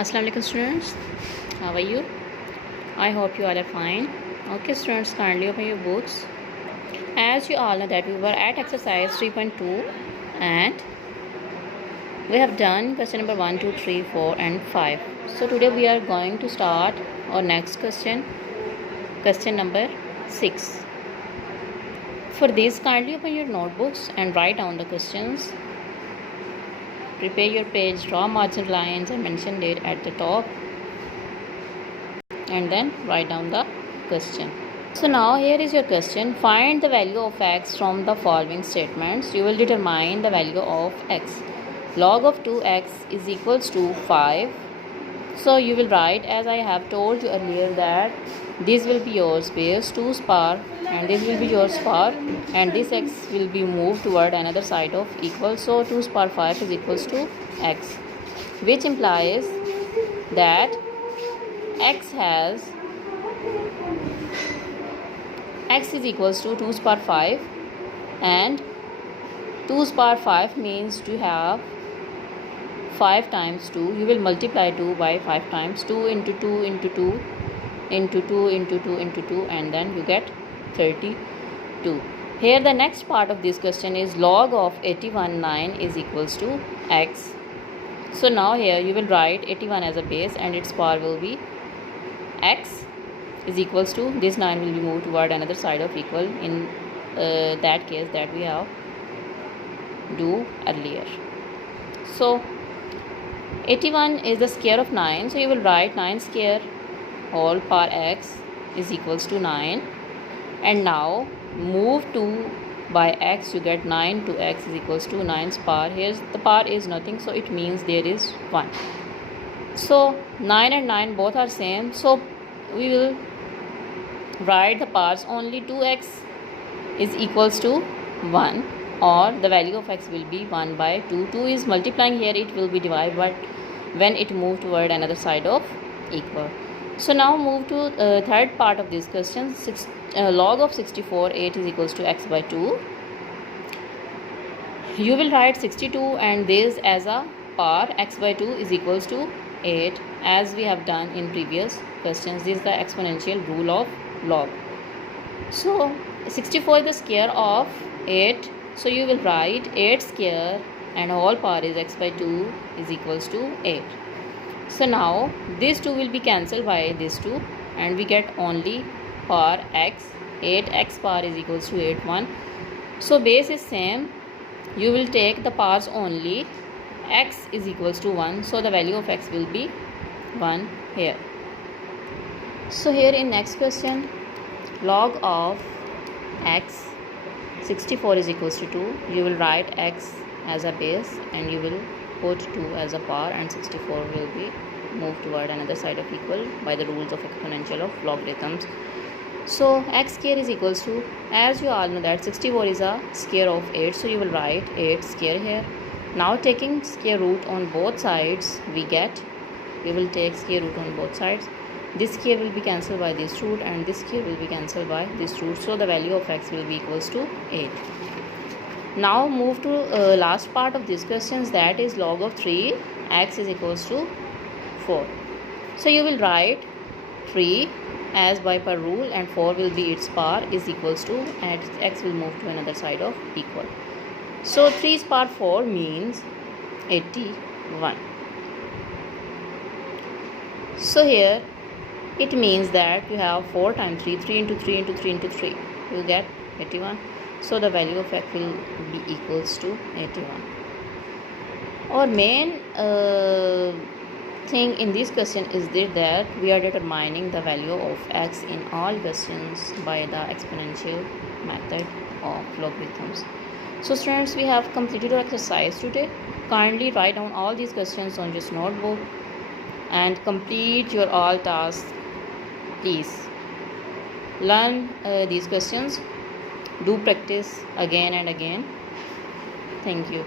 Assalamu alaikum students, how are you? I hope you all are fine. Okay students, kindly open your books. As you all know that we were at exercise 3.2 and we have done question number 1, 2, 3, 4 and 5. So today we are going to start our next question number 6. For this, kindly open your notebooks and write down the questions. Prepare your page, draw margin lines and mention date at the top, and then write down the question. So now here is your question. Find the value of x from the following statements. You will determine the value of x. Log of 2x is equals to 5. So you will write, as I have told you earlier, that this will be your space 2 spar and this will be your spar, and this x will be moved toward another side of equal. So 2 spar 5 is equals to x, which implies that x is equals to 2 spar 5, and 2 spar 5 means to have 5 times 2. You will multiply 2 by 5 times. 2 into 2 into 2 into 2 into 2 into 2, and then you get 32. Here the next part of this question is log of 81/9 is equals to x. So now here you will write 81 as a base and its power will be x is equals to, this 9 will be moved toward another side of equal in that case that we have do earlier. So 81 is the square of 9, so you will write 9 square whole power x is equals to 9, and now move 2 by x, you get 9 to x is equals to 9's power. Here's the power is nothing, so it means there is 1. So 9 and 9 both are same, so we will write the powers only. 2x is equals to 1, or the value of x will be 1 by 2. 2 is multiplying here, it will be divided, but when it moved toward another side of equal. So now move to third part of this question. Log of 64 8 is equals to x by 2. You will write 62 and this as a power. X by 2 is equals to 8, as we have done in previous questions. This is the exponential rule of log. So 64 is the square of 8, so you will write 8 square and whole power is x by 2 is equals to 8. So now these 2 will be cancelled by this 2 and we get only power x. 8x power is equals to 8 1. So base is same, you will take the powers only. X is equals to 1, so the value of x will be 1 here. So here in next question, log of x 64 is equals to 2. You will write x as a base and you will put 2 as a power, and 64 will be moved toward another side of equal by the rules of exponential of logarithms. So x square is equals to, as you all know that 64 is a square of 8, so you will write 8 square here. Now taking square root on both sides, we will take square root on both sides. This square will be cancelled by this root and this square will be cancelled by this root, so the value of x will be equals to 8. Now move to last part of these questions, that is log of 3 x is equals to 4. So you will write 3 as by per rule and 4 will be its power is equals to, and x will move to another side of equal. So 3's power 4 means 81. So here it means that you have 4 times 3, 3 into 3 into 3 into 3, you get 81. So the value of x will be equals to 81. Our main thing in this question is that we are determining the value of x in all questions by the exponential method of logarithms. So students, we have completed our exercise today. Kindly write down all these questions on this notebook and complete your all tasks. Please learn these questions. Do practice again and again. Thank you.